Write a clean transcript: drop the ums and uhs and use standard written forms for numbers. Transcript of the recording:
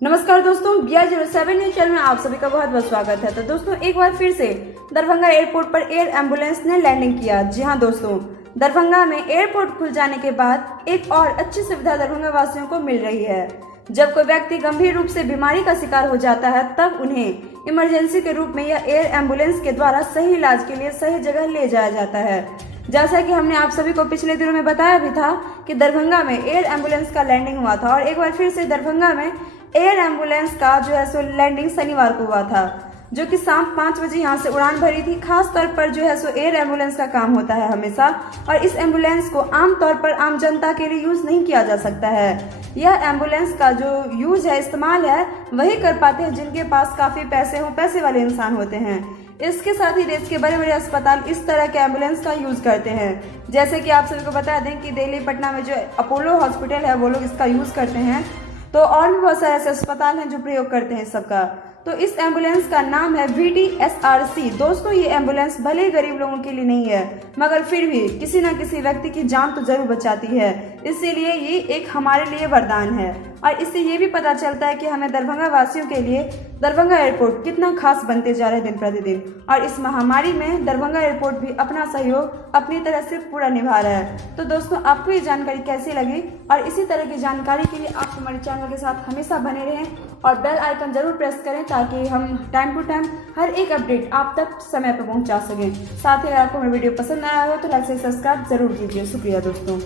नमस्कार दोस्तों, BR07 news channel में आप सभी का बहुत बहुत स्वागत है। तो दोस्तों, एक बार फिर से दरभंगा एयरपोर्ट पर एयर एम्बुलेंस ने लैंडिंग किया। जी हां दोस्तों, दरभंगा में एयरपोर्ट खुल जाने के बाद एक और अच्छी सुविधा दरभंगा वासियों को मिल रही है। जब कोई व्यक्ति गंभीर रूप से बीमारी का शिकार हो जाता है, तब उन्हें इमरजेंसी के रूप में यह एयर एम्बुलेंस के द्वारा सही इलाज के लिए सही जगह ले जाया जाता है। जैसा कि हमने आप सभी को पिछले दिनों में बताया भी था कि दरभंगा में एयर एम्बुलेंस का लैंडिंग हुआ था, और एक बार फिर से दरभंगा में एयर एम्बुलेंस का जो है सो लैंडिंग शनिवार को हुआ था, जो कि शाम 5 बजे यहाँ से उड़ान भरी थी। खास तौर पर जो है सो एयर एम्बुलेंस का काम होता है हमेशा, और इस एम्बुलेंस को आम तौर पर आम जनता के लिए यूज नहीं किया जा सकता है। यह एम्बुलेंस का जो यूज है, इस्तेमाल है, वही कर पाते हैं जिनके पास काफी पैसे हों, पैसे वाले इंसान होते हैं। इसके साथ ही देश के बड़े बड़े अस्पताल इस तरह के एम्बुलेंस का यूज करते हैं। जैसे कि आप सभी को बता दें कि दिल्ली पटना में जो अपोलो हॉस्पिटल है, वो लोग इसका यूज करते हैं। तो और भी बहुत सारे ऐसे अस्पताल हैं जो प्रयोग करते हैं इस सबका। तो इस एम्बुलेंस का नाम है VDSRC। दोस्तों, ये एम्बुलेंस भले ही गरीब लोगों के लिए नहीं है, मगर फिर भी किसी न किसी व्यक्ति की जान तो जरूर बचाती है। इसीलिए ये एक हमारे लिए वरदान है, और इससे ये भी पता चलता है कि हमें दरभंगा वासियों के लिए दरभंगा एयरपोर्ट कितना खास बनते जा रहा है दिन प्रतिदिन। और इस महामारी में दरभंगा एयरपोर्ट भी अपना सहयोग अपनी तरह से पूरा निभा रहा है। तो दोस्तों, आपको ये जानकारी कैसी लगी, और इसी तरह की जानकारी के लिए आप हमारे चैनल के साथ हमेशा बने रहें और बेल आइकन जरूर प्रेस करें, ताकि हम टाइम टू टाइम हर एक अपडेट आप तक समय पर पहुंचा सकें। साथ ही अगर आपको मेरी वीडियो पसंद आया हो तो लाइक से सब्सक्राइब जरूर कीजिए। शुक्रिया दोस्तों।